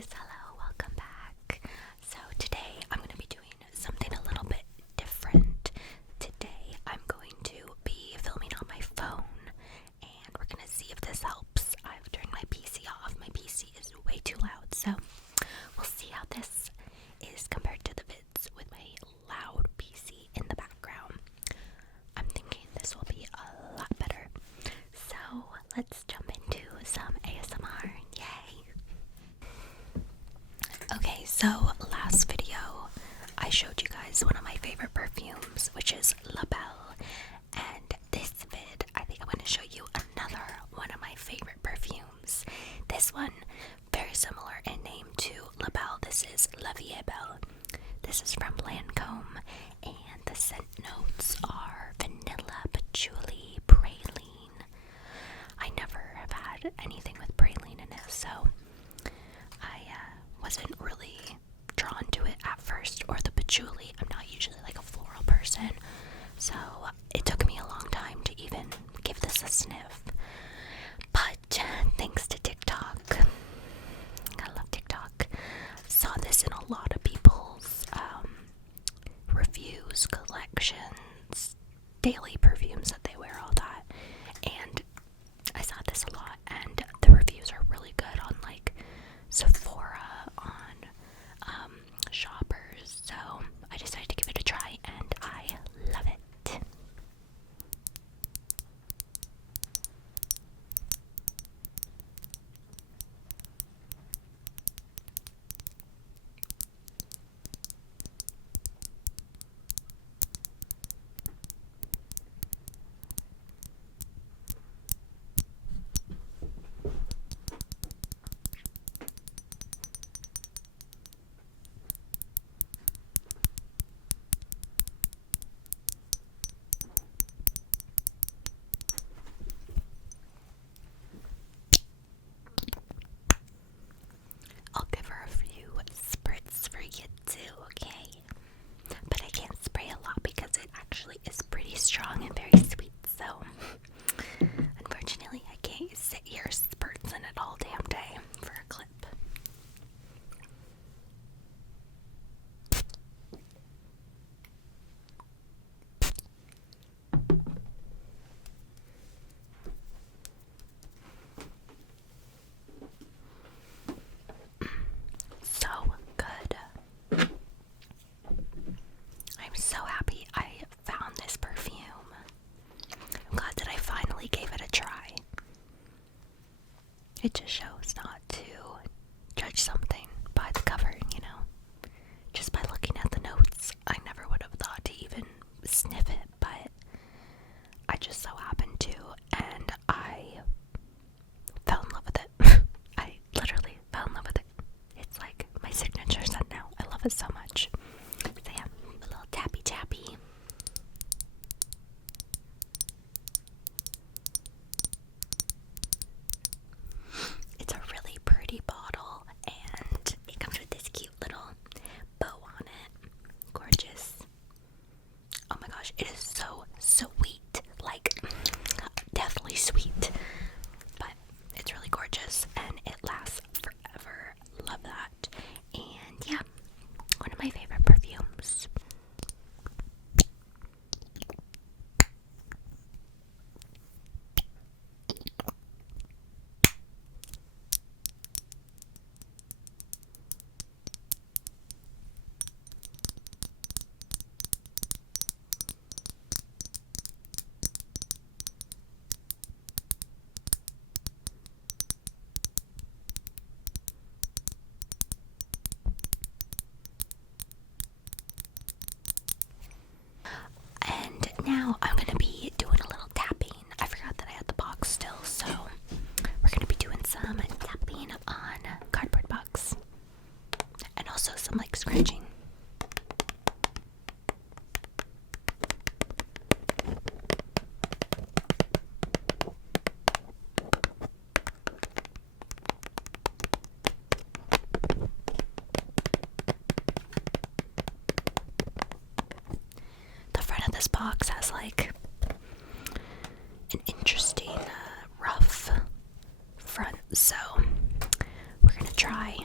hello, welcome back. So today I'm going to be doing something a little bit different. Today I'm going to be filming on my phone and we're going to see if this helps. I've turned my PC off. My PC is way too loud, so we'll see how this is compared to the vids with my loud PC in the background. I'm thinking this will be a lot better. So let's jump into some ASMR. Yay! Okay, so last video I showed you guys one of my favorite perfumes, which is La Belle, and this vid I think I'm going to show you another one of my favorite perfumes. This one, very similar in name to La Belle. This is Vie Est Belle. This is from Lancome, and the scent notes are vanilla, patchouli, praline. I never have had anything with praline in it, so I wasn't really drawn to it at first, or the patchouli. I'm not usually like a floral person, so it took me a long time to even give this a sniff. But thanks to TikTok, I love TikTok, saw this in a lot of people's reviews, collections, daily perfumes that they wear, all that, and I saw this a lot, and the reviews are really good on like Sephora, on Shoppers, so I decided to give it a try, and I love it. I'll give her a few spritz for you too, okay? But I can't spray a lot because it actually is pretty strong and very sweet, so unfortunately I can't sit here spurts in it all damn day for a clip. So good. I'm so happy I found this perfume. I'm glad that I finally gave it a try. It just shows not to judge something by the cover, you know. Just by looking at the notes, I never would have thought to even sniff it, but I just so happened to, and I fell in love with it. I literally fell in love with it. It's like my signature scent now. I love it so much. So yeah, a little tappy tappy. It's a really pretty bottle, and it comes with this cute little bow on it. Gorgeous. Oh my gosh, it is so sweet. Like, definitely sweet. But it's really gorgeous, and it lasts forever. Love that. And yeah, one of my favorite perfumes. And now I'm going to be doing a little tapping. I forgot that I had the box still, so we're going to be doing some tapping on cardboard box. And also some like scratching. The front of this box has like an interesting rough front, so we're gonna try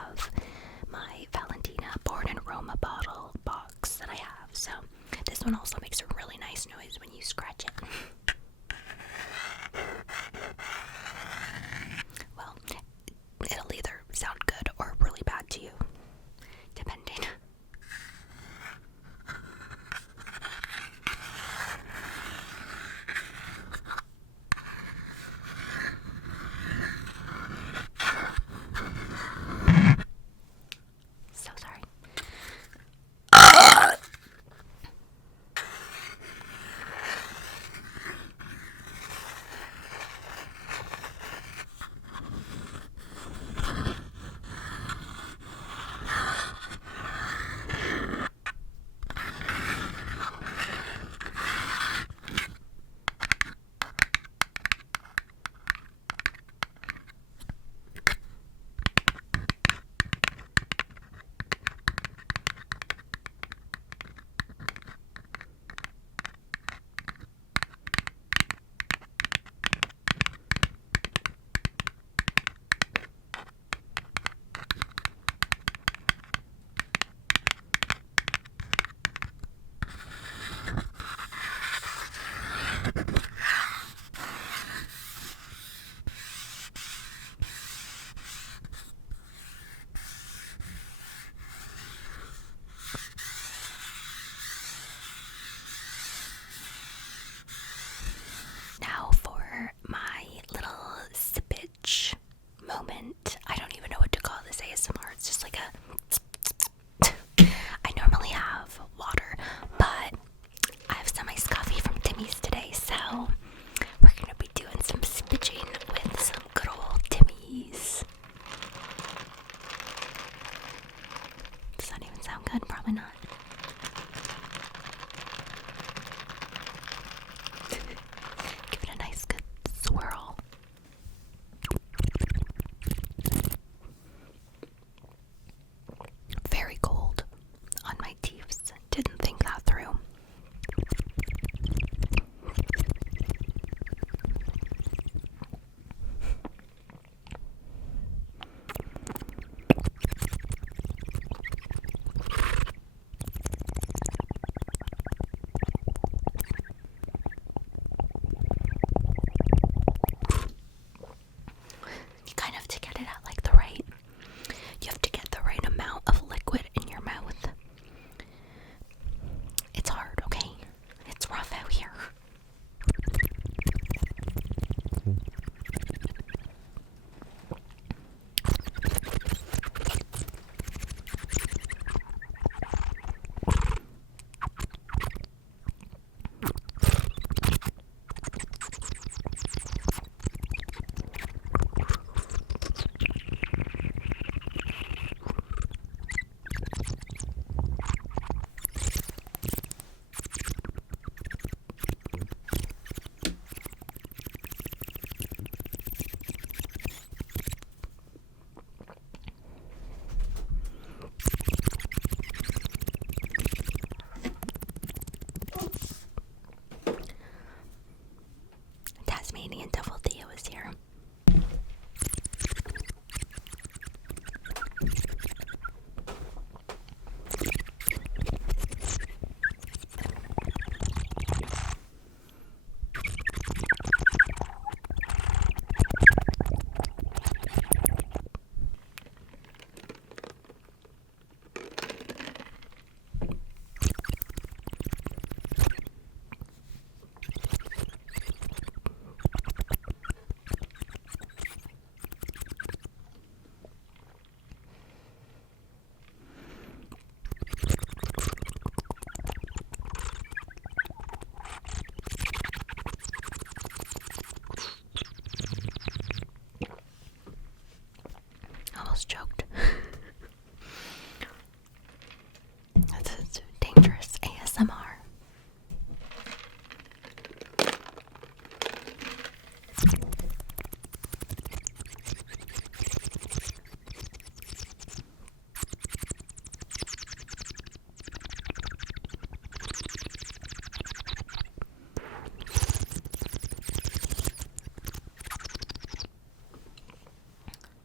have my Valentina Born in Roma bottle box that I have. So this one also makes a really nice noise when you scratch it. Well, it'll either sound good or really bad to you, depending. So sorry. Now for my little sippage moment. I don't even know what to call this ASMR. It's just like a I normally have water, but I have some iced coffee from Timmy's today, so we're gonna be doing some sippaging with some good old Timmy's. Does that even sound good? Probably not. Give it a nice good swirl. Very cold on my teeth. Didn't think that through. You kind of have to get it at like the right. You have to get the right amount of liquid in your mouth. It's hard, okay? It's rough out here. Tasmanian Devil Theo is here. Almost choked. That's dangerous ASMR.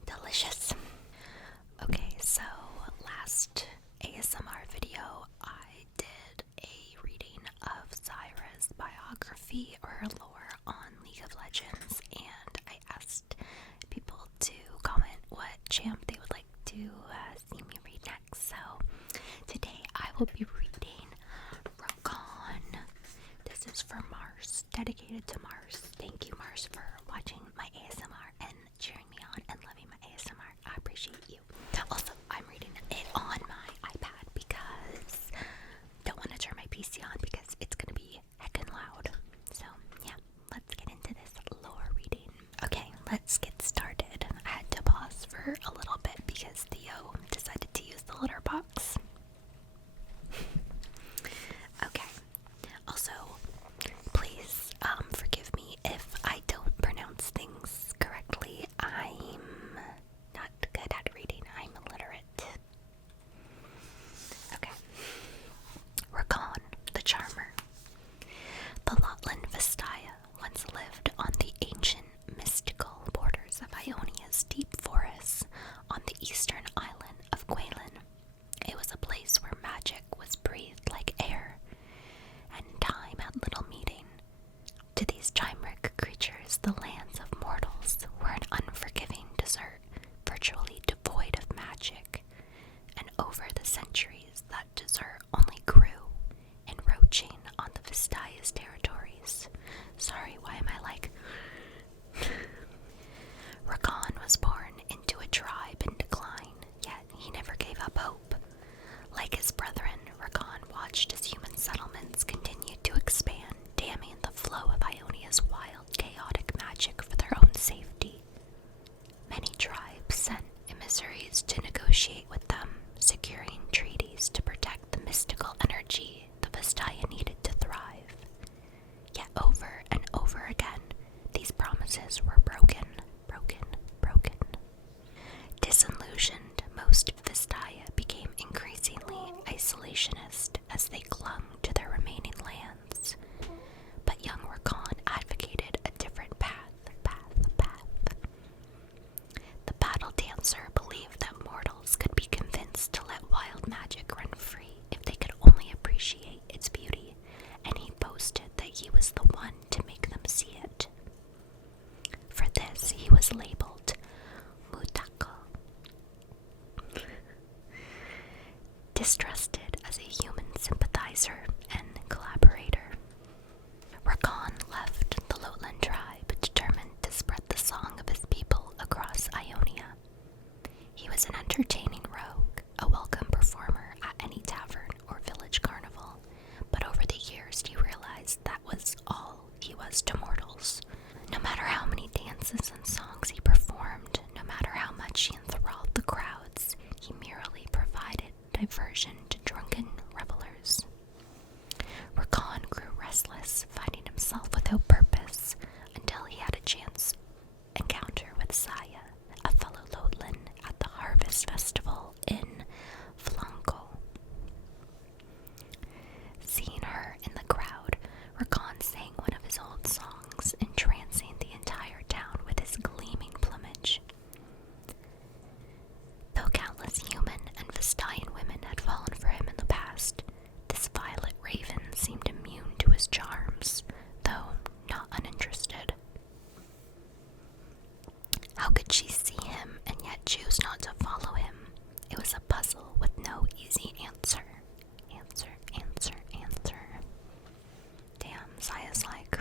Delicious. Okay, see me read next. So today I will be reading Rakan. This is for Mars, dedicated to Mars. Thank you, Mars, for watching my ASMR and cheering me on and loving my ASMR. I appreciate you. Also, I'm reading it on my iPad because I don't want to turn my PC on because it's going to be heckin' loud. So, yeah, let's get into this lore reading. Okay, let's get started. I had to pause for a little bit because Theo decided to use the litter box. Okay, also, please forgive me if I don't pronounce things correctly. I'm not good at reading. I'm illiterate. Okay. Rakan, the Charmer. The Lotland Vestaya once lived on the ancient mystical borders of Ionia's deep forests on the eastern island of Quaylin. It was a place where magic was breathed like air, and time had little meaning. To these chimeric creatures, the lands of mortals were an unforgiving desert, virtually devoid of magic, and over the centuries that desert only grew, encroaching on the Vestaya's territories. Sorry, why am I like... Rakan was born into a tribe in decline, yet he never gave up hope. Like his brethren, Rakan watched as human settlements continued to expand, damming the flow of Ionia's wild, chaotic magic for their own safety. Many tribes sent emissaries to negotiate with them, securing treaties to protect the mystical energy the Vestaya needed to thrive. Yet over and over again, these promises were broken. Disillusioned, most Vestaya became increasingly isolationist as they clung to their remaining lands. But young Rakan advocated a different path. The battle dancer believed that mortals could be convinced to let wild magic run free if they could only appreciate its beauty, and he boasted that he was the one to make them see it. For this, he was labeled Mutaka. Distrusted as a human sympathizer and collaborator, Rakan left the lowland tribe determined to spread the song of his people across Ionia. He was an entertaining rogue, a welcome performer at any tavern or village carnival, but over the years he realized that was all he was to mortals. No matter how many dances and songs he performed, no matter how much he enthralled the crowds, he merely provided diversion to drunken revelers. Rakan grew restless, finding himself without purpose, until he had a chance encounter with Saya, a fellow lowland, at the harvest festival in Flanco. Seeing her in the crowd, Rakan sang one of his old songs, entrancing the entire town with his gleaming plumage. Though countless human and Vestayan women had fallen for him in the past, this violet raven seemed immune to his charms, though not uninterested. How could she see him and yet choose not to follow him? It was a puzzle with no easy answer. Damn, Saya's like,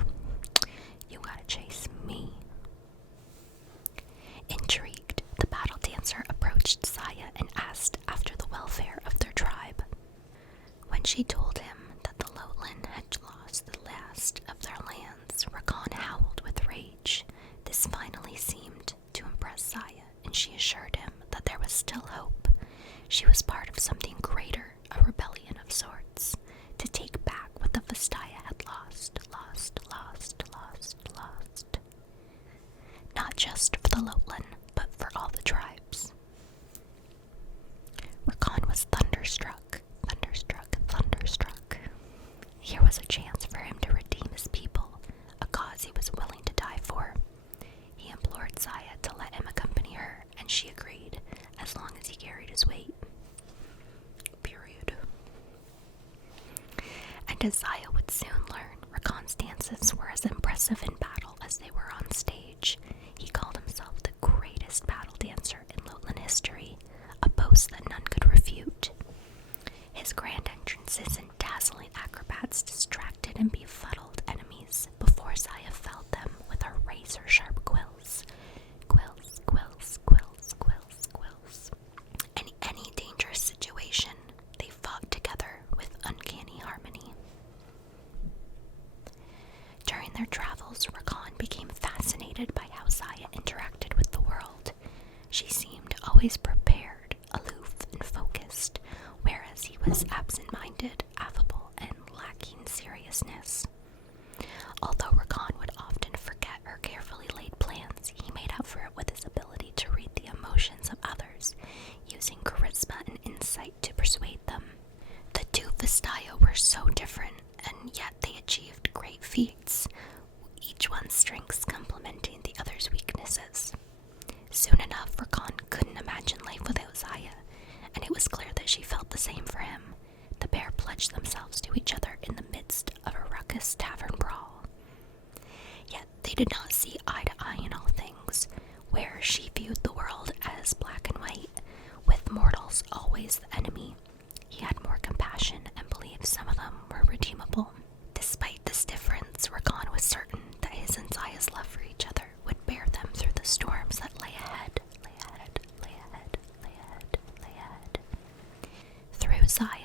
you gotta chase me. Intrigued, the battle dancer approached Saya and asked after the welfare of their tribe. When she told him that the lowland had lost the last of their lands, Rakan howled with rage. This finally seemed to impress Saya, and she assured him that there was still hope. She was part of something greater, a rebellion of sorts, to take back what the Vestaya had lost. Not just for the lowland, but for all the tribes. Rakan was thunderstruck. Here was a chance for him to redeem his people, a cause he was willing to die for. He implored Saya to let him accompany her, and she agreed, as long as he carried his weight. Period. And as Saya would soon learn, Rakan's dances were as impressive in battle as they were on stage. He called himself the greatest battle dancer in lowland history, a boast that none could refute. His grand entrances and dazzling acrobats distracted and befuddled enemies before Zaya felled them with her razor-sharp quills. Quills, quills, quills, quills, quills. In any dangerous situation, they fought together with uncanny harmony. During their travels, Rakan became fascinated by how Zaya interacted with the world. She seemed always prepared, aloof, and focused, whereas he was absent-minded, affable, and lacking seriousness. Although Rakan would often forget her carefully laid plans, he made up for it with his ability to read the emotions of others, using charisma and insight to persuade them. The two Vistaya were so different, and yet they achieved great feats, each one's strengths complementing the other's weaknesses. Soon enough, Rakan couldn't imagine life without Zaya, and it was clear that she felt the same for him. The pair pledged themselves to each other in the midst of a ruckus tavern brawl. Yet they did not see eye to eye in all things, where she viewed the world as black and white, with mortals always the enemy. He had more compassion and believed some of them were redeemable. Despite this difference, Rakan was certain that his and Zaya's love for each other would bear them through the storms that lay ahead, lay ahead, lay ahead, lay ahead, lay ahead. Through Zaya,